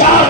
4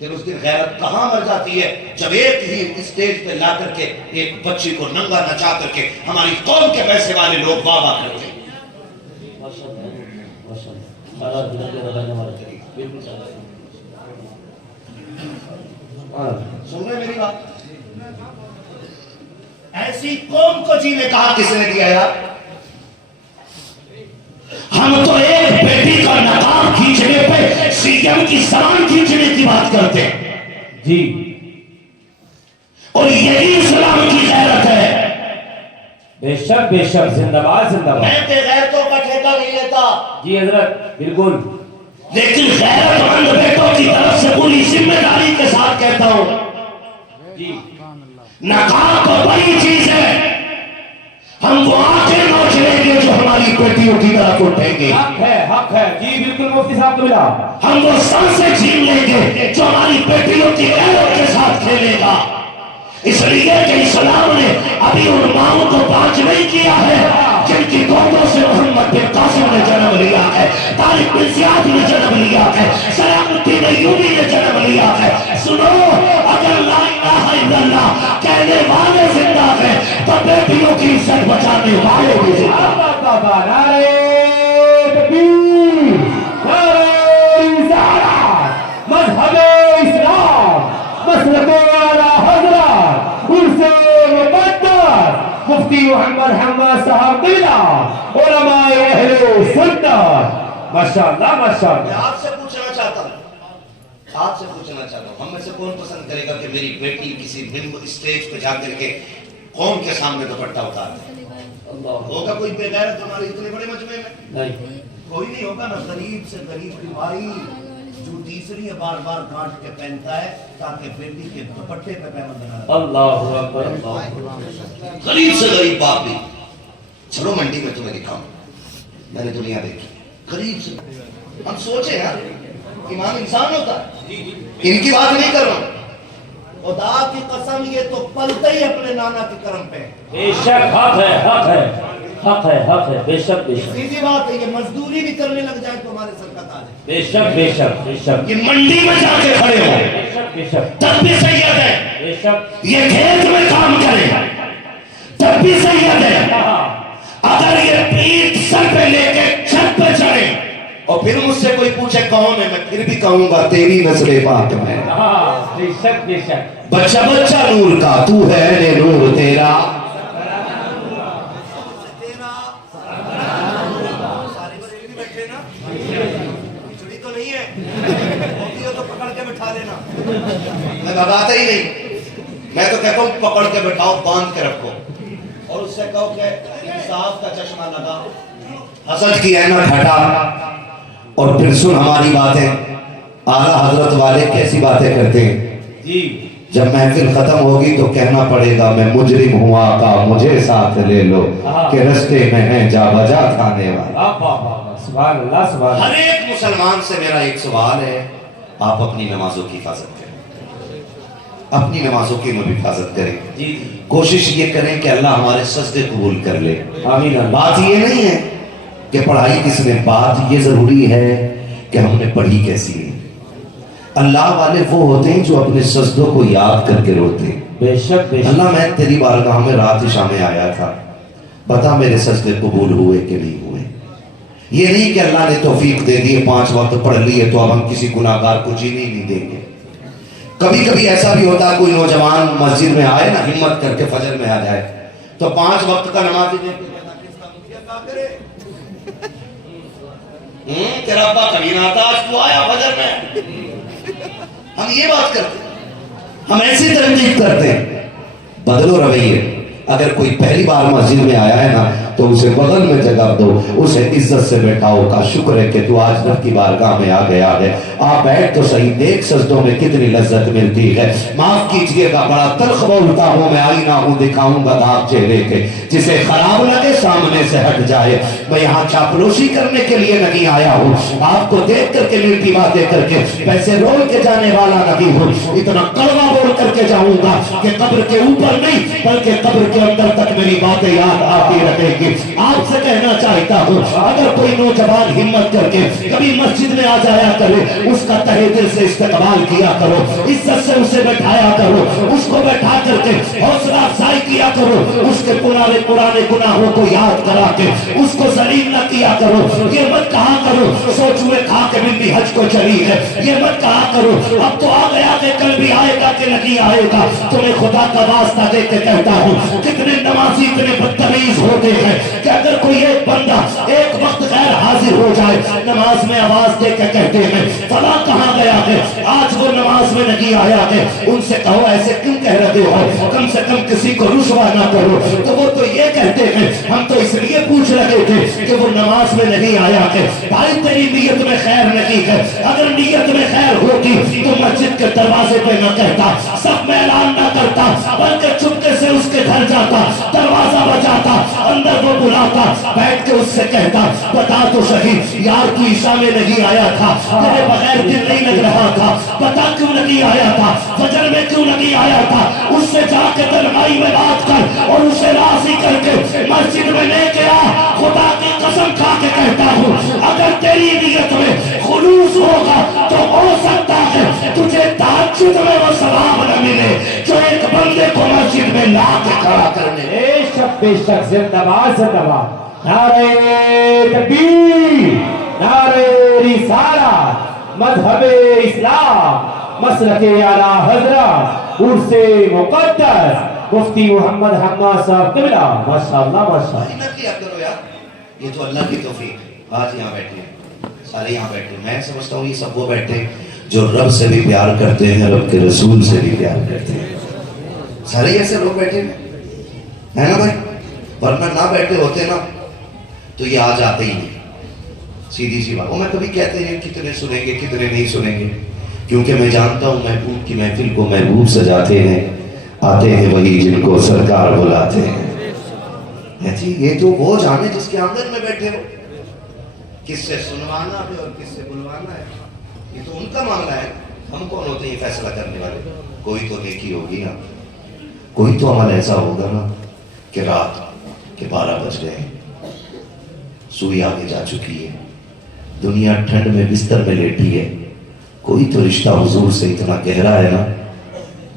پھر اس دن غیرت کہاں مر جاتی ہے جب ایک ہی اسٹیج پہ لا کر کے ایک بچی کو ننگا نچا کر کے ہماری قوم کے پیسے والے لوگ واہ واہ کرتے ہیں. سن رہے میری بات؟ ایسی قوم کو جینے کہا کس نے دیا یار؟ ہم تو ایک بیٹی کا نقاب کھینچنے پہ سی ایم کی زبان کھینچنے کی بات کرتے ہیں جی. اور یہی اسلام کی غیرت ہے. بے شک بے شک. زندہ باد زندہ باد. میں تے غیرتوں کا ٹھیکہ نہیں لیتا. جی حضرت بالکل. لیکن غیرت مند بیٹوں کی طرف سے پوری ذمہ داری کے ساتھ کہتا ہوں جی. نقاب تو بڑی چیز ہے. ہم وہ آنکھیں نوچ لیں گے جو ہماری بیٹیوں کی طرف اٹھیں گے. حق ہے. جی بالکل مفتی صاحب کو ملا. ہم وہ سر سے چھین لیں گے جو ہماری بیٹیوں کی غیرت کے ساتھ کھیلے گا. اس لیے کہ اسلام نے ابھی ان ماؤں کو پانچ نہیں کیا ہے جن کی گودوں سے محمد بن قاسم نے جنم لیا ہے, طارق بن زیاد نے جنم لیا ہے, سلام الدین ایوبی نے جنم لیا ہے. سنو, اگر لا الہ الا اللہ کہنے والے زندہ ہیں تو بیٹیوں کی عزت بچانے والے بھی زندہ ہیں. نعرہ تکبیر, نعرہ رسالت, مذہب اسلام, مسلک اعلیٰ حضرت عرص مقدس مفتی محمد حماد صاحب قبلہ, علماء اہل سنت. ماشاءاللہ ماشاءاللہ. میں آپ سے پوچھنا چاہتا ہوں, ہم میں سے کون پسند کرے گا کہ میری بیٹی کسی اسٹیج پہ جا کر کے قوم کے سامنے دوپٹہ اتار دے؟ ہوگا کوئی بے غیرت ہمارے اتنے بڑے مجمع میں؟ نہیں. کوئی نہیں ہوگا نا. غریب سے غریب کی بھائی جو تیسری بار بار کاٹ کے پہنتا ہے تاکہ بیٹی کے دوپٹے پہ پیمند بنا رہے. اللہ اکبر. اللہ. غریب سے غریب باپ بھی. چلو منڈی میں تمہیں دکھاؤں, میں نے دنیا دیکھی. غریب سے ہم سوچے یار ایمان انسان ہوتا ہے. ان کی بات نہیں کر رہا ہوں, خدا کی قسم یہ تو پلتے ہی اپنے نانا کے کرم پہ. بے شک حق ہے, حق ہے, حق ہے, حق ہے. بے شک بے شک. سیدھی بات ہے, یہ مزدوری بھی کرنے لگ جائے تو ہمارے سر کا تاج ہے. بے شک بے شک بے شک. یہ منڈی میں جا کے کھڑے ہو بے شک بے شک. تب بھی سید ہے. بے شک. یہ کھیت میں کام کرے تب بھی سید ہے. اگر یہ پیٹ سر پہ لے کے چھت پہ چڑھے اور پھر مجھ سے کوئی پوچھے کون ہے, میں پھر بھی کہوں گا تیری نسل پاک میں. بے شک بے شک. بچہ بچہ نور کا تو ہے اے نور تیرا. میں بتاتا ہی نہیں, میں تو کہتا ہوں پکڑ کے بٹھاؤ, باندھ کے رکھو اور اس سے کہو کہ انصاف کا چشمہ لگا, حسد کی اینک ہٹا اور پھر سن ہماری باتیں. اعلیٰ حضرت والے کیسی باتیں کرتے ہیں. جی. جب محفل ختم ہوگی تو کہنا پڑے گا میں مجرم ہوں آقا مجھے ساتھ لے لو کہ رستے میں ہیں جا بجا کھانے والا. سبحان اللہ سبحان اللہ. ہر ایک مسلمان سے میرا ایک سوال ہے, آپ اپنی نمازوں کی حفاظت کریں, اپنی نمازوں کی حفاظت کریں. جی. کوشش یہ کریں کہ اللہ ہمارے سجدے قبول کر لے. آمین. بات یہ نہیں ہے کہ پڑھائی کس نے, بات یہ ضروری ہے کہ ہم نے پڑھی کیسی ہے. اللہ والے وہ ہوتے ہیں جو اپنے سجدوں کو یاد کر کے روتے ہیں. بے شک بے شک. اللہ میں تیری بارگاہ میں رات شام آیا تھا, بتا میرے سجدے قبول ہوئے کہ نہیں ہوئے. یہ نہیں کہ اللہ نے توفیق دے دی 5 وقت پڑھ لیے تو اب ہم کسی گناہگار کو جینے نہیں دیں گے. کبھی کبھی ایسا بھی ہوتا ہے کوئی نوجوان مسجد میں آئے نا, ہمت کر کے فجر میں آ جائے تو 5 وقت کا نماز تیرا ابا کبھی نہ آتا, آج تو آیا فجر میں. ہم یہ بات کرتے ہیں, ہم ایسی تنقید کرتے ہیں. بدلو رویے. اگر کوئی پہلی بار مسجد میں آیا ہے نا تو اسے بغل میں جگہ دو, اسے عزت سے بیٹھاؤ, کا شکر ہے کہ تو آج رب کی بارگاہ میں آ گیا ہے. آپ بیٹھ تو صحیح, دیکھ سجدوں میں کتنی لذت ملتی ہے. معاف کیجئے گا بڑا تلخ بولتا ہوں, میں آئینہ ہوں دکھاؤں گا داغ چہرے کے, جسے خراب لگے سامنے سے ہٹ جائے. میں یہاں چاپلوسی کرنے کے لیے نہیں آیا ہوں, آپ کو دیکھ کر کے میٹھی باتیں کر کے پیسے رول کے جانے والا نہیں ہوں. اتنا کڑوا بول کر کے جاؤں گا کہ قبر کے اوپر نہیں بلکہ قبر کے اندر تک میری باتیں یاد آتی رہے گی. ہوگی. آپ سے کہنا چاہتا ہوں اگر کوئی نوجوان ہمت کر کے کبھی مسجد میں آ جایا کرے, اس کا تہہ دل سے استقبال کیا کرو, عزت سے اسے بیٹھایا کرو, اس کو بیٹھا کر کے حوصلہ افزائی کیا کرو, اس کے پرانے گناہوں کو یاد کرا کے اس کو ذلیل نہ کیا کرو. یہ مت کہا کرو سوچ ہوئے کھا کے بھی حج کو چلی ہے, یہ مت کہا کرو اب تو آ گیا کہ کل بھی آئے گا کہ نہیں آئے گا. تمہیں خدا کا واسطہ دے کے کہتا ہوں کتنے نمازی اتنے بدتمیز ہوتے ہیں کہ اگر کوئی ایک بندہ ایک وقت غیر حاضر ہو جائے نماز میں آواز دے کے کہتے ہیں فلاں کہاں گیا ہے, آج وہ نماز میں نہیں آیا ہے. ان سے کہو ایسے کیوں کہہ رہے ہو, کم سے کم کسی کو رسوا نہ کرو. تو وہ تو یہ کہتے ہیں ہم تو اس لیے پوچھ رہے تھے کہ وہ نماز میں نہیں آیا ہے. بھائی تیری نیت میں خیر نہیں ہے, اگر نیت میں خیر ہوتی تو مسجد کے دروازے پہ نہ کہتا, سب میں اعلان نہ کرتا, بلکہ چپکے سے اس کے گھر جاتا, دروازہ بجاتا, اندر وہ بلاتا, بیٹھ کے اس سے کہتا بتا تو صحیح یار تو عشاء میں نہیں آیا تھا, تیرے بغیر دل نہیں لگ رہا تھا, بتا کیوں نہیں آیا تھا, فجر میں کیوں نہیں آیا تھا. اس سے جا کے تنہائی میں بات کر اور اسے راضی کر کے مسجد میں لے کے آ. خدا کی قسم کھا کے کہتا ہوں اگر تیری نیت میں خلوص ہوگا تو ہو سکتا ہے تجھے تہجد میں وہ ثواب نہ ملے جو ایک بندے کو مسجد میں لا کے کھڑا کرنے. بے شک زندہ باد زندہ باد. نعرہ تکبیر, نعرہ رسالت, مذہب اسلام, مسلک اعلیٰ حضرت عرس مقدس مفتی محمد حماد صاحب قبلہ. ماشاءاللہ ماشاءاللہ. نہ کیا کرو یار, یہ تو اللہ کی توفیق ہے. آج یہاں بیٹھے ہیں سارے, یہاں بیٹھے ہیں. میں سمجھتا ہوں یہ سب وہ بیٹھے ہیں جو رب سے بھی پیار کرتے ہیں, رب کے رسول سے بھی پیار کرتے ہیں. سارے ایسے لوگ بیٹھے ہیں نا بھائی, ورنہ نہ بیٹھے ہوتے نا تو یہ آج آتے ہی نہیں. سیدھی سی بات. وہ میں کبھی کہتے ہیں کتنے سنیں گے کتنے نہیں سنیں گے, کیونکہ میں جانتا ہوں محبوب کی محفل کو محبوب سجاتے ہیں, آتے ہیں وہی جن کو سرکار بلاتے ہیں. جی یہ تو وہ جانے جس کے آنگن میں بیٹھے ہو, کس سے سنوانا ہے اور کس سے بلوانا ہے یہ تو ان کا معاملہ ہے. ہم کون ہوتے ہیں فیصلہ کرنے والے. کوئی تو نیکی ہوگی نا, کوئی تو عمل ایسا ہوگا نا کہ رات کے 12 بج گئے, سوئی آگے جا چکی ہے, دنیا ٹھنڈ میں بستر میں لیٹی ہے. کوئی تو رشتہ حضور سے اتنا گہرا ہے نا,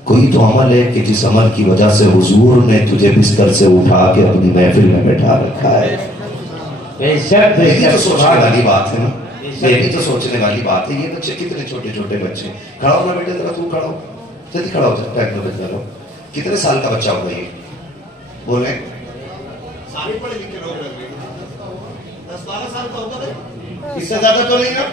کوئی تو عمل ہے کہ جس عمل کی وجہ سے حضور نے تجھے بستر سے اٹھا کے اپنی محفل میں بیٹھا رکھا ہے. یہ بھی تو سوچنے والی بات ہے نا, یہ بھی تو سوچنے والی بات ہے. یہ بچے کتنے چھوٹے چھوٹے بچے, کھڑا ہو نا بیٹے ذرا, تو کھڑا ہو, جلدی کھڑا ہو جا. کتنے سال کا بچہ ہوگا یہ بولیں؟ سارے پڑھے لکھے لوگ رہ گئے, 10-12 سال کا ہوگا, اس سے زیادہ تو نہیں نا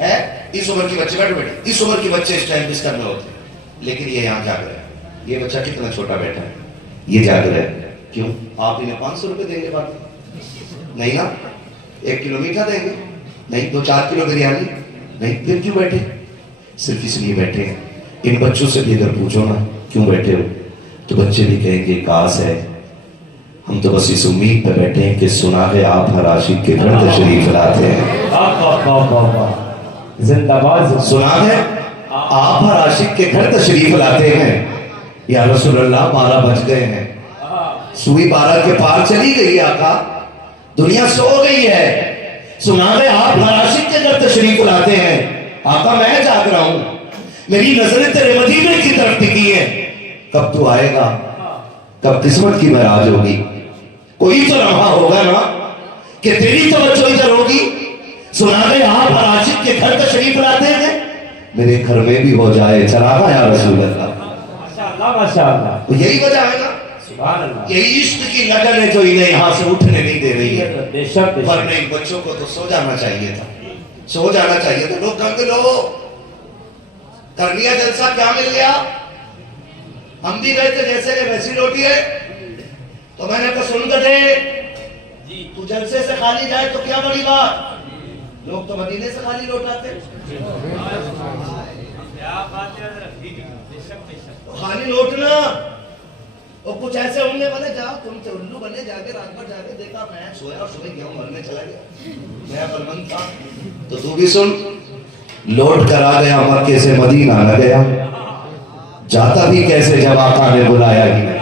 ہے. اس عمر کے بچے بیٹھو بیٹھے, اس عمر کے بچے اس ٹائم بستر میں ہوتے ہیں, لیکن یہ یہاں جاگ رہا ہے. یہ بچہ کتنا چھوٹا بیٹھا ہے, یہ جاگ رہا ہے. کیوں؟ آپ انہیں 500 روپے دیں گے بات نہیں نا, 1 کلو میٹھا دیں گے نہیں, 2-4 کلو بریانی نہیں, پھر کیوں بیٹھے؟ صرف اس لیے بیٹھے ہیں. ان بچوں سے بھی اگر پوچھو نا کیوں بیٹھے ہو تو بچے بھی کہیں گے کاس ہے, ہم تو بس اس امید پہ بیٹھے ہیں کہ سنا ہے آپ ہر عاشق کے گھر تشریف لاتے ہیں. زندہ باد. سنا ہے آپ ہر عاشق کے گھر تشریف لاتے ہیں. یا رسول اللہ 12 بج گئے ہیں, سوئی 12 کے پار چلی گئی آقا, دنیا سو گئی ہے. سنا ہے آپ ہر عاشق کے گھر تشریف لاتے ہیں. آقا میں جاگ رہا ہوں, میری نظریں تیرے مدینے کی طرف ٹکی ہیں. کب تو آئے گا, کب قسمت کی معراج ہوگی. کوئی تو لمحہ ہوگا نا کہ تیری توجہ ادھر ہوگی. سنا ہے آپ ہر عاشق کے گھر تشریف لاتے ہیں, میرے گھر میں بھی ہو جائے چراغا یا رسول اللہ. ماشاءاللہ ماشاءاللہ. یہی وجہ ہے نا, سبحان اللہ. یہی عشق کی لگن ہے جو انہیں یہاں سے اٹھنے نہیں دے رہی ہے. بے شک ورنہ ان بچوں کو تو سو جانا چاہیے تھا, سو جانا چاہیے تھا. لوگ کہتے لو کر لیا جلسہ, کیا مل گیا, ہم بھی گئے تھے جیسے کہ ویسی لوٹی ہے. تو میں نے کہا سن کر دے, تو جلسے سے خالی جائے تو کیا بڑی بات, لوگ تو مدینے سے خالی لوٹ آتے. خالی لوٹنا اور کچھ ایسے ہوں گے بنے, جاؤ تم سے الو بنے, جا کے رات بھر جا کے دیکھا میں سویا اور صبح گیا ہوں مرنے چلا گیا, میں بلمند تھا. تو بھی سن, لوٹ کر آ گیا مکے سے مدینہ نہ گیا, جاتا بھی کیسے جب آقا نے بلایا ہی نہیں.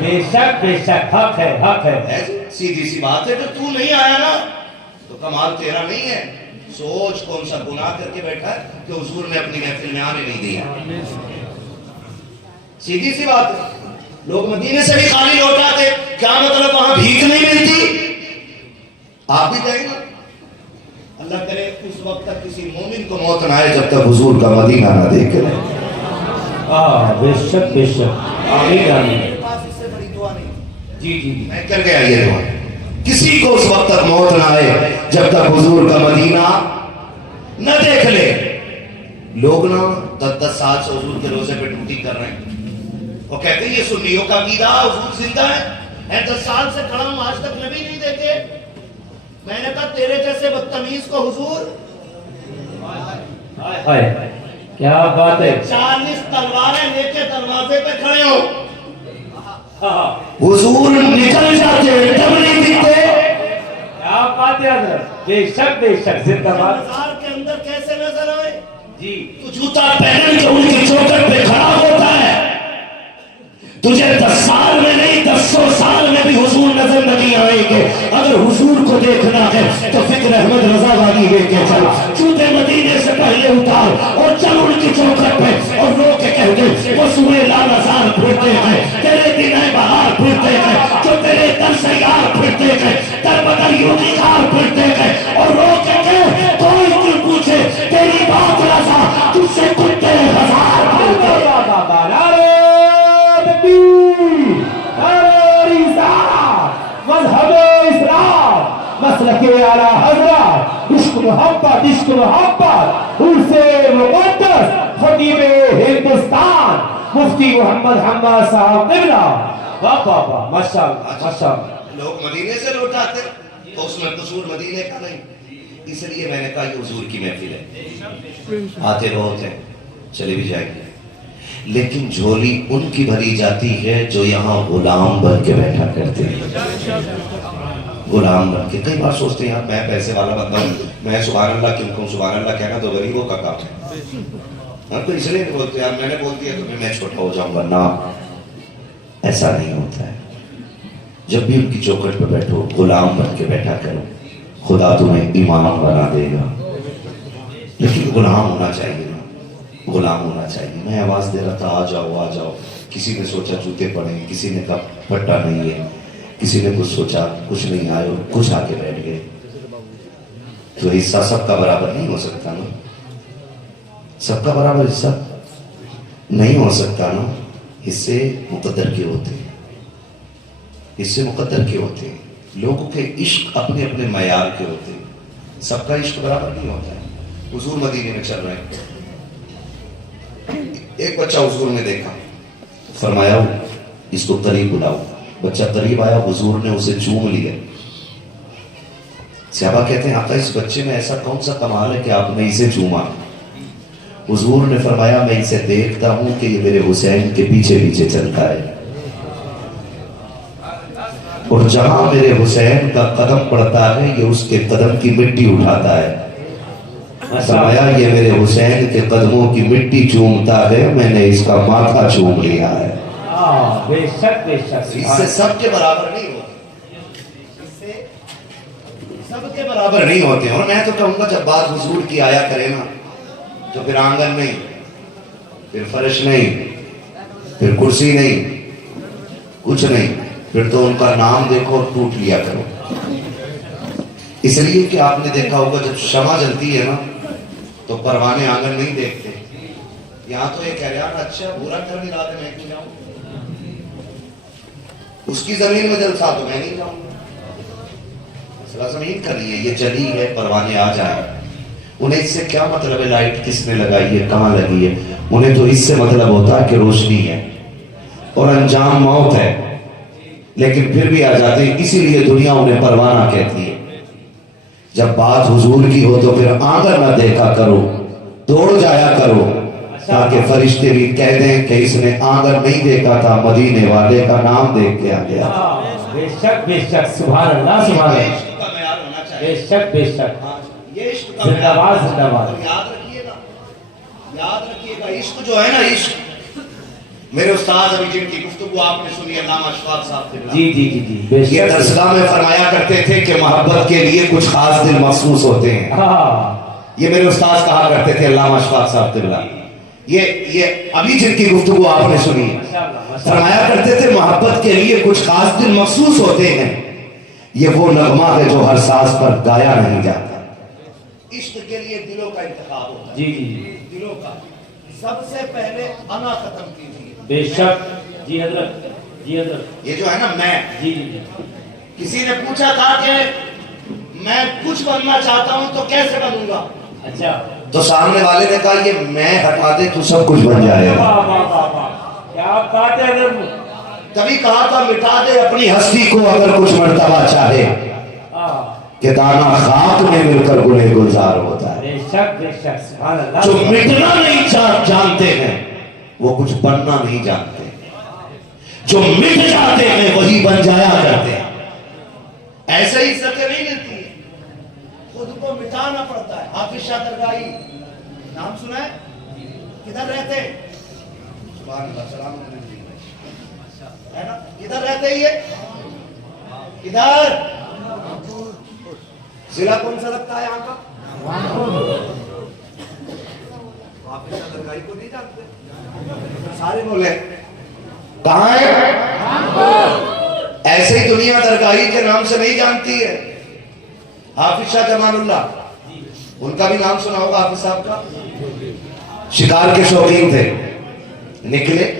بے شک حق ہے حق ہے. سیدھی سی بات ہے. تو تو نہیں آیا نا تو کمال تیرا نہیں ہے. سوچ کون سا گناہ کر کے بیٹھا ہے کہ حضور نے اپنی محفل میں آنے نہیں دیا. سیدھی سی بات ہے. لوگ مدینے سے بھی خالی لوٹ آتے, کیا مطلب وہاں بھیک نہیں ملتی؟ آپ بھی کہیں نا. اللہ کرے اس وقت تک کسی مومن کو موت نہ آئے جب تک حضور کا مدینہ نہ دیکھ لے. بے شک آمین آمین. اس سے بڑی دعا نہیں. جی میں کر گیا یہ دعا. کسی کو اس وقت تک موت نہ آئے جب تک حضور کا مدینہ نہ دیکھ لے. لوگ نا 10 سال سے حضور کے روزے پہ ڈیوٹی کر رہے ہیں. وہ کہتے ہیں یہ سنیوں کا عقیدہ, حضور زندہ ہے. 10 سال سے کھڑا ہوں, آج تک نبی نہیں دیکھے. میں نے کہا تیرے جیسے بدتمیز کو حضور کیا بات ہے. 40 تلواریں لے کے دروازے پہ کھڑے ہو, حضور نکل جاتے تب نہیں دکھتے. کیا بات ہے حضرت. بے شک زندہ باد. بازار کے اندر کیسے نظر آئے جی. تو جوتا پہن کے ان کی چوکٹ پہ کھڑا ہوتا ہے. تجھے 10 سال میں نہیں 100 سال میں بھی حضور نظر نہیں آئیں گے. اگر حضور کو دیکھنا ہے تو فکر احمد رضا والی لے کے چل, جوتے مدینے سے پہلے اتار اور چل ان کی چوکٹ پہ اور رو کے کہہ دے وہ صبح لالازار پھرتے ہیں, تیرے دن بہار پھرتے ہیں, جو تیرے در سے یار پھرتے ہیں, در بدر یوگیکار پھرتے ہیں, اور رو کے کہے کوئی کیوں پوچھے تیری بات رضا تجھ سے کتے ہزار پھرتے ہیں. مذہب اسلام مسلک اعلی حضرت عشق محبت عرص مقدس خطیب ہندوستان مفتی محمد حماد صاحب قبلہ. واہ واہ واہ ماشاءاللہ. لوگ مدینے سے لوٹ آتے تو اس میں قصور مدینے کا نہیں. اس لیے میں نے کہا یہ حضور کی محفل ہے. آتے بہت ہیں, چلے بھی جائیں گے, لیکن جھولی ان کی بھری جاتی ہے جو یہاں غلام بن کے بیٹھا کرتے ہیں. غلام بن کے. کئی بار سوچتے ہیں یار میں پیسے والا بندہ ہوں, میں سبحان اللہ کیوں کہوں. سبحان اللہ کہنا تو غریبوں کا کام ہے. ہم تو اس لیے نہیں بولتے یار میں نے بول دیا تو میں چھوٹا ہو جاؤں گا. نہ, ایسا نہیں ہوتا ہے. جب بھی ان کی چوکٹ پہ بیٹھو غلام بن کے بیٹھا کرو, خدا تمہیں ایمان بنا دے گا. لیکن غلام ہونا چاہیے نا, غلام ہونا چاہیے. میں آواز دے رہا تھا آ جاؤ. کسی نے سوچا جوتے پڑے, کسی نے کہا پٹا نہیں ہے, کسی نے کچھ سوچا کچھ نہیں آئے, اور کچھ آ کے بیٹھ گئے. تو حصہ سب کا برابر نہیں ہو سکتا نا, سب کا برابر حصہ نہیں ہو سکتا نا. حصے مقدر کے ہوتے ہیں, حصے مقدر کے ہوتے ہیں. لوگوں کے عشق اپنے اپنے معیار کے ہوتے ہیں, سب کا عشق برابر نہیں ہوتا ہے. حضور مدینے میں چل رہے ہیں. ایک بچہ حضور نے دیکھا, فرمایا اس کو قریب بلاؤ. بچہ قریب آیا, حضور نے اسے چوم لیا. صحابہ کہتے ہیں آقا اس بچے میں ایسا کون سا کمال ہے کہ آپ نے اسے چوما؟ حضور نے فرمایا میں اسے دیکھتا ہوں کہ یہ میرے حسین کے پیچھے پیچھے چلتا ہے, اور جہاں میرے حسین کا قدم پڑتا ہے یہ اس کے قدم کی مٹی اٹھاتا ہے. فرمایا یہ میرے حسین کے قدموں کی مٹی چومتا ہے, میں نے اس کا ماتھا چوم لیا ہے. بے شک اس سے سب کے برابر نہیں ہوتے, اس سے سب کے برابر نہیں ہوتے. اور میں تو کہوں گا جب بات حضور کی آیا کرے نا تو پھر آنگن نہیں, پھر فرش نہیں, پھر کرسی نہیں, کچھ نہیں, پھر تو ان کا نام دیکھو اور ٹوٹ لیا کرو. اس لیے کہ آپ نے دیکھا ہوگا جب شمع جلتی ہے نا تو پروانے آنگن نہیں دیکھتے. یہاں تو یہ کہہ رہا ہے اچھا برا کر بھی رہا تھا میں کیوں جاؤں, اس کی زمین میں جلسہ تو میں نہیں جاؤں. مسئلہ زمین کا نہیں ہے, یہ جلی ہے, پروانے آ جائیں. انہیں اس سے کیا مطلب ہے لائٹ کس نے لگائی ہے, کہاں لگی ہے. انہیں تو اس سے مطلب ہوتا ہے کہ روشنی ہے اور انجام موت ہے, لیکن پھر بھی آ جاتے ہیں. اسی لیے دنیا انہیں پروانہ کہتی ہے. جب بات حضور کی ہو تو پھر آنگن نہ دیکھا کرو, دوڑ جایا کرو, تاکہ فرشتے بھی کہہ دیں کہ اس نے آنگن نہیں دیکھا تھا, مدینے والے کا نام دیکھ کے آ گیا. بے شک سبحان اللہ سبحان اللہ. بے شک زندہ باد. یاد رکھیے گا عشق جو ہے نا, عشق میرے استاد ابھی جن کی گفتگو آپ نے سنی علامہ اشفاق صاحب سے، جی جی جی جی بے یہ شک درسگاہ میں فرمایا کرتے تھے کہ محبت کے لیے کچھ خاص دل مخصوص ہوتے ہیں. ہاں یہ میرے استاد کہا کرتے تھے علامہ اشفاق صاحب قبلہ. یہ ابھی جن کی گفتگو آپ نے سنی فرمایا کرتے تھے محبت کے لیے کچھ خاص دل مخصوص ہوتے ہیں. یہ وہ نغمہ ہے جو ہر ساز پر گایا نہیں جاتا. عشق کے لیے دلوں کا انتخاب ہوتا ہے. جی جی جی دلوں کا سب سے پہلے انا ختم کیجیے. بے شک. جی حضرت جی حضرت. یہ جو ہے نا میں، جی جی جی کسی نے پوچھا تھا کہ میں کچھ بننا چاہتا ہوں تو کیسے بنوں گا، اچھا. تو سامنے والے نے کہا یہ میں ہٹا دے تو سب کچھ بن جائے گا. واہ واہ واہ واہ، کیا آپ کہتے ہیں حضرت. کبھی کہا تھا مٹا دے اپنی ہستی کو اگر کچھ مرتبہ چاہے، ہاں کہ دانا خاک میں مل کر گلے گلزار ہوتا ہے. بے شک بے شک. سبحان اللہ. جو مٹنا نہیں جانتے ہیں وہ کچھ بننا نہیں جانتے. جو مٹ جاتے ہیں وہی بن جایا کرتے ہیں. ایسے ہی عزتیں نہیں ملتی ہیں، خود کو مٹانا پڑتا ہے. حافظ شاہ درگاہی نام سنا ہے؟ کدھر رہتے؟ سبحان اللہ. سلام علیکم. ہے نا؟ کدھر رہتے یہ؟ کدھر؟ ضلع کون سا لگتا ہے یہاں کا؟ حافظ شاہ درگاہی کو نہیں جانتے؟ سارے بولے کہاں ہے؟ ایسے ہی دنیا درگاہی کے نام سے نہیں جانتی ہے. حافظ شاہ جمال اللہ، ان کا بھی نام سنا ہوگا حافظ صاحب کا. شکار کے شوقین تھے، نکلے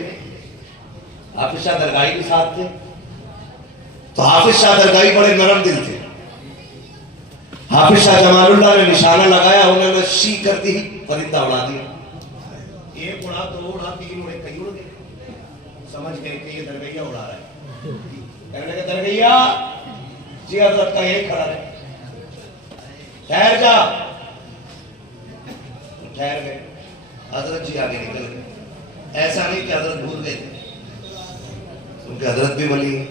حافظ شاہ درگاہی کے ساتھ تھے. تو حافظ شاہ درگاہی بڑے نرم دل تھے. حافظ شاہ جمال اللہ نے نشانہ لگایا، انہوں نے شی کر دی، پرندہ اڑا دیا. ایک اڑا، دو اڑا، تین اڑے، کئی اڑ گئے. سمجھ گئے کہ یہ درگاہیا اڑا رہا ہے. کہنے لگے درگاہیا جی حضرت کا یہی کھڑا ہے، ٹھہر جا. ٹھہر گئے. حضرت جی آگے نکل گئے. ایسا نہیں کہ حضرت بھول گئے تھے، کیونکہ حضرت بھی ولی ہیں.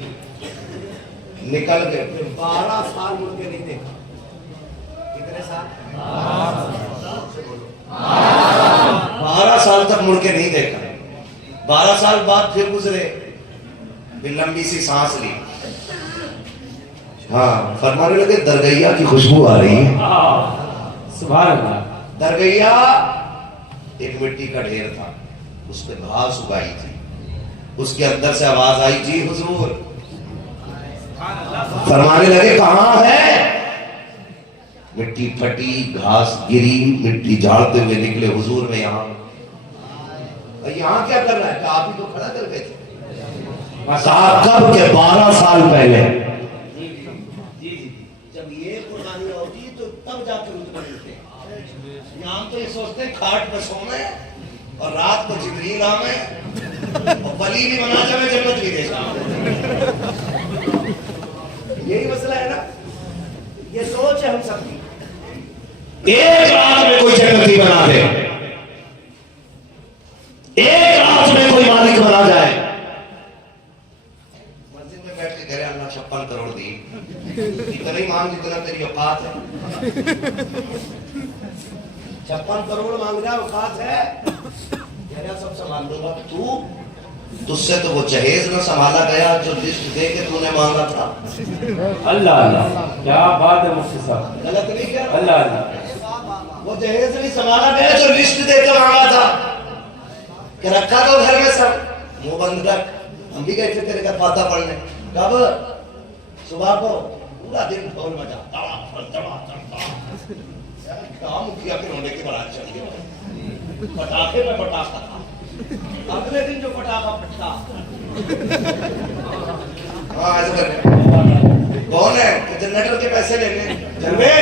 نکل گئے. پھر 12 سال مڑ کے نہیں دیکھا. کتنے سال؟ 12 سال تک مڑ کے نہیں دیکھا. 12 سال بعد پھر گزرے، پھر لمبی سی سانس لی. ہاں فرمانے لگے درگاہیا کی خوشبو آ رہی ہے. سبحان اللہ. درگاہیا ایک مٹی کا ڈھیر تھا، اس پہ گھاس اگائی تھی. اس کے اندر سے آواز آئی جی حضور. فرمانے لگے کہاں ہے؟ مٹی پھٹی، گھاس گری، مٹی جھاڑتے ہوئے نکلے. حضور میں یہاں. یہاں کیا کر رہا ہے؟ کہ آپ ہی تو کھڑا کر گئے تھے. کب کے 12 سال پہلے. جب یہ قربانی ہوتی تو تب جا کے رتبہ ملتے ہیں. یہاں تو یہ سوچتے ہیں کھاٹ پہ سونا ہے اور رات کو جبریل آمیں اور ولی بھی بنا جائے جنت بھی دے جائے. یہی مسئلہ ہے نا. یہ سوچ ہے ہم سب کی. ایک رات میں کوئی جنتی بنا دے، ایک رات میں کوئی مالک بنا جائے. مسجد میں بیٹھ کے کہہ رہے اللہ 56 کروڑ دی، اتنا ہی مانگ جتنا تیری اوقات ہے. 56 کروڑ مانگ رہا اوقات ہے. کہہ رہا سب سنبھال لوں گا. تجھ سے تو وہ جہیز نہ سنبھالا گیا جو لسٹ دے کے تو نے مانگا تھا. اللہ اللہ، کیا بات ہے مفتی صاحب. غلط نہیں کیا؟ اللہ اللہ. وہ جہیز نہیں سنبھالا گیا جو لسٹ دے کے مانگا تھا. کہ رکھا تو گھر میں سب منہ بند رکھ. ہم بھی گئے تھے تیرے گھر فاتحہ پڑھنے. کب؟ صبح کو. پورا دن ڈھول بجا، کیا مکھیا کے رونے کی بارات چل گئی. پٹاخے میں پٹاخہ تھا. اگلے دن جو پٹاخہ پھٹا. ہاں ایسا کرنے کون ہے؟ جنریٹر کے پیسے لینے جلوے.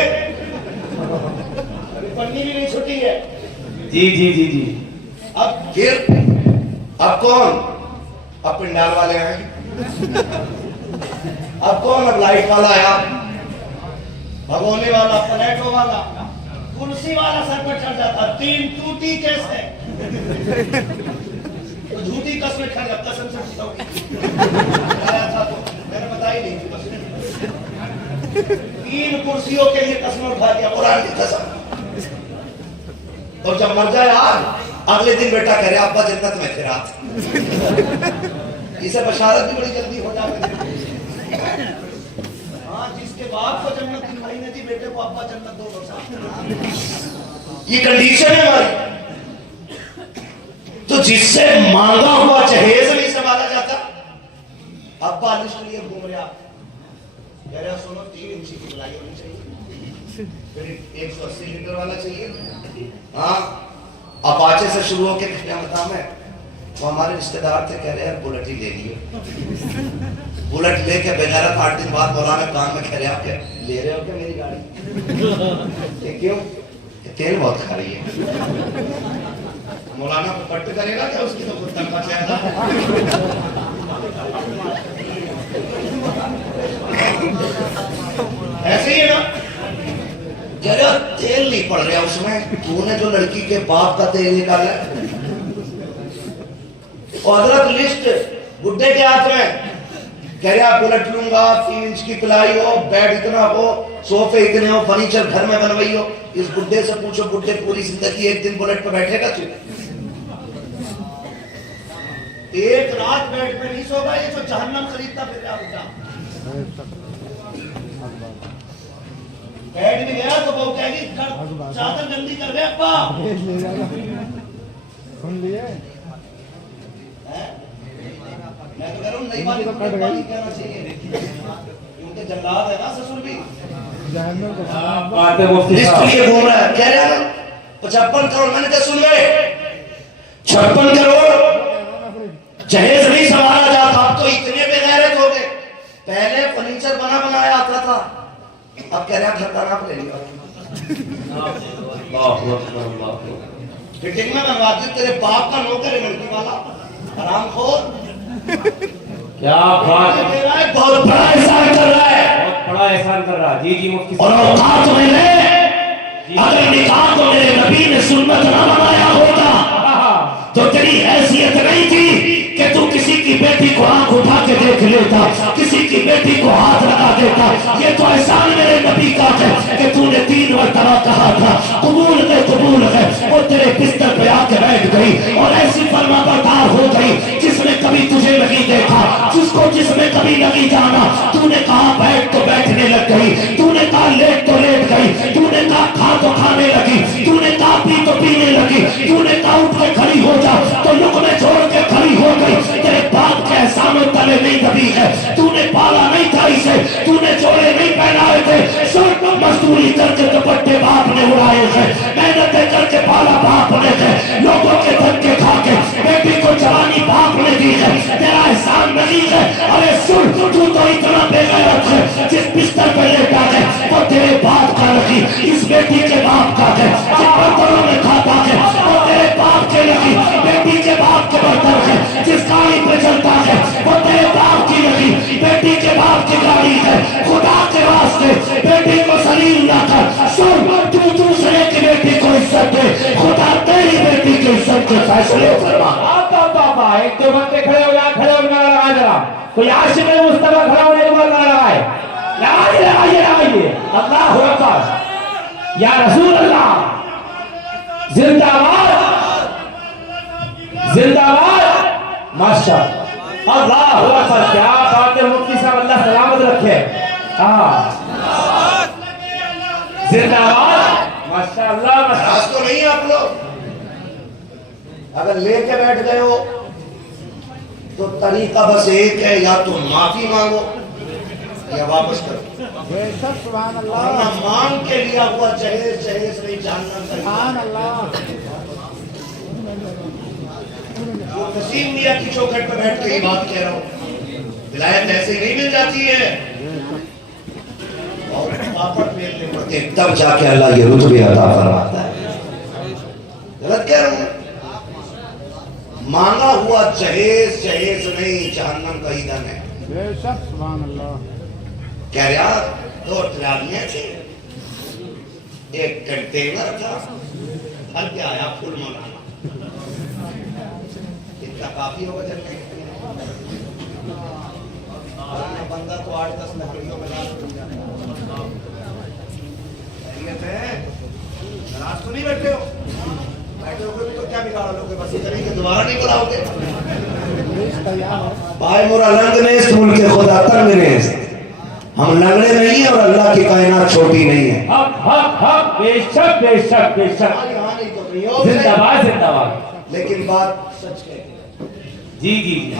ابھی پنی بھی نہیں چھٹی ہے. جی جی جی جی. اب پھر اب کون؟ اب پنڈال والے ہیں. اب کون؟ اب لائٹ والا آیا، بھگونے والا، پلیٹوں والا، کرسی والا سر پر چڑھ جاتا. 3 ٹوٹی کیسے تو جھوٹی قسمیں کھا جب قسم سے پوچھتا ہوں آیا تھا تو میں نے بتائی نہیں تھی. بس 3 کرسیوں کے لیے قسم اٹھا دیا قرآن کی قسم. اور جب مر جائے آج اگلے دن بیٹا کہہ رہے ابا جنت میں تھے رات. اسے بشارت بھی بڑی جلدی ہو جاتی ہے. ہاں جس کے باپ کو جنت دکھائی نہیں تھی بیٹے کو ابا جنت دو بسا. یہ کنڈیشن ہے ہماری. تو جس سے مانگا ہوا جہیز نہیں سنبھالا جاتا. ابا لسٹ لیے گھوم رہا کہہ رہا سنو 3 انچی کی پلائی ہونی چاہیے, پھر 180 لیٹر والا چاہیے. ہاں اپاچے سے شروع ہو کے کھڑیا مقام ہے. وہ ہمارے رشتہ دار تھے, کہہ رہے ہیں بلٹ ہی لے لیے. بلٹ لے کے بغیرت 8 دن بعد مولانا کان میں کہہ رہے آپ لے رہے ہو کیا میری گاڑی؟ کیوں؟ تیل بہت کھا رہی ہے. مولانا کو پٹ کرے گا کیا اس کی تو خود تنخواہ چاہے گا. ایسے ہی ہے نا, کہہ رہا تیل نہیں پڑ رہا اس میں, تو نے جو لڑکی کے باپ کا تیل نکالا ہے. اور حضرت لسٹ بڈھے کے ہاتھ میں, کہہ رہا بلٹ لوں گا, 3 انچ کی پلائی ہو, بیڈ اتنا ہو, صوفے اتنے ہو, فرنیچر گھر میں بنوائی ہو. اس بڈھے سے پوچھو بڈھے پوری زندگی ایک دن بلٹ پہ بیٹھے گا؟ ایک رات بیڈ پہ نہیں سو گا. یہ جو جہنم خریدتا پھر رہا بڈھا, بیٹھ بھی گیا تو وہ کہے گی چادر گندی کر گئے ابا. میں تو کہہ رہا ہوں نئی والی پانی کہنا چاہیے, کیونکہ جلاد ہے نا سسر بھی. لسٹ لیے گھوم رہا ہے, کہہ رہا ہے 55 کروڑ. میں نے کہا سن گئے 56 کروڑ جہیز نہیں سنبھالا جاتا. اب تو اتنے بے غیرت ہو گئے. پہلے فرنیچر بنا بنایا آتا تھا, اب کہہ رہا گھر کا نام لے لیا. فٹنگ میں بنواتی تیرے باپ کا نوکر ہے لڑکی والا, حرام خور. کیا بات ہے, بہت بڑا احسان کر رہا ہے, بہت بڑا احسان کر رہا. جی جی مفتی اور صاحب. اوقات میں نے اگر نکاح کو میرے نبی نے سنت نہ بنایا ہوتا تو تیری حیثیت نہیں تھی کہ تو کسی کی بیٹی کو آنکھ اٹھا کے دیکھ لیتا, کسی کی بیٹی کو ہاتھ لگا دیتا. یہ تو احسان میرے نبی کا ہے کہ تو نے 3 مرتبہ کہا تھا قبول ہے قبول ہے, اور تیرے بستر پہ آ کے بیٹھ گئی اور ایسی فرما بردار ہو گئی جس نے کبھی تجھے نہیں دیکھا, جس میں کبھی نہیں جانا. تو نے کہا بیٹھ تو بیٹھنے لگ گئی, تو نے کہا لیٹ تو لیٹ گئی, تو نے کہا کھا تو کھانے لگی, تو نے کہا پی تو پینے لگی, تو نے کہا اٹھ کے کھڑی ہو جا تو لقمے چھوڑ کے کھڑی ہو گئی. تیرے باپ کے احسان و تلے نہیں دبی ہے, تو نے پالا نہیں تھا اسے, تو نے جوڑے نہیں پہنائے تھے. سر مزدوری کر کے دوپٹے باپ نے اڑائے تھے, محنتیں کر کے پالا باپ نے تھے, لوگوں کے دھکے کھا کے بیٹی کو جوانی باپ نے دی ہے. تیرا احسان نہیں ہے. ارے سن, تو اتنا بے غیرت ہے, جس بستر پہ لیٹا ہے وہ تیرے باپ کا لگی, اس بیٹی کے باپ کا ہے. جس برتنوں میں کھاتا ہے وہ تیرے باپ کے لگی, بیٹی کے باپ کے برتن ہے. جس گاڑی پہ چلتا ہے وہ تیرے باپ کی لگی, بیٹی کے باپ کی گاڑی ہے. خدا کے واسطے بیٹی کو سلیل نہ کر. سن, تو دوسرے کی بیٹی کو عزت دے, خدا تیری بیٹی کی عزت کے فیصلے فرما. ایک دو بندے کھڑے ہو جائے, کھڑے ہو کے نعرہ لگائے ذرا. کوئی عاشق مصطفیٰ کھڑا ہونے کے بعد نعرہ لگائے, لگائیے. اللہ اکبر, یا رسول اللہ, زندہ باد, زندہ باد. ماشاء اللہ اکبر, کیا بات ہے مفتی صاحب, اللہ سلامت رکھے. ہاں زندہ باد, ماشاء اللہ. راز تو نہیں آپ لوگ, اگر لے کے بیٹھ گئے ہو تو طریقہ بس ایک ہے, یا تو معافی مانگو یا واپس کرو. ورنہ مانگ کے لیا ہوا جہیز نہیں جاننا. جو نسیم میاں کی چوکھٹ پہ بیٹھ کے یہ بات کہہ رہا ہوں, ولایت ایسے ہی نہیں مل جاتی ہے, اور پاپڑ پھیرنے پڑتے تب جا کے اللہ یہ رتبے عطا فرماتا ہے. غلط کہہ رہا ہوں, مانگا ہوا جہیز نہیں جہنم کا ایندھن ہے. بے شک, سبحان اللہ. کہہ رہا 2 ٹرالیاں تھیں, ایک کنٹینر تھا, بھر کے آیا فل مولانا. اتنا کافی ہوگا چلنے کے لیے, بندہ تو 8-10 لکڑیوں میں ناراض تو نہیں بیٹھے ہو, بیٹھے ہو گے تو کیا بگاڑ لو گے, بس اتنے کہ دوبارہ نہیں بلاؤ گے. بھائی مورا لنگ نیست ملک خدا تنگ نیست. ہم لنگڑے نہیں ہیں اور اللہ کی کائنات چھوٹی نہیں ہے. حق حق حق بے شک بے شک بے شک زندہ باد زندہ باد. لیکن بات سچ کہتے ہیں. جی جی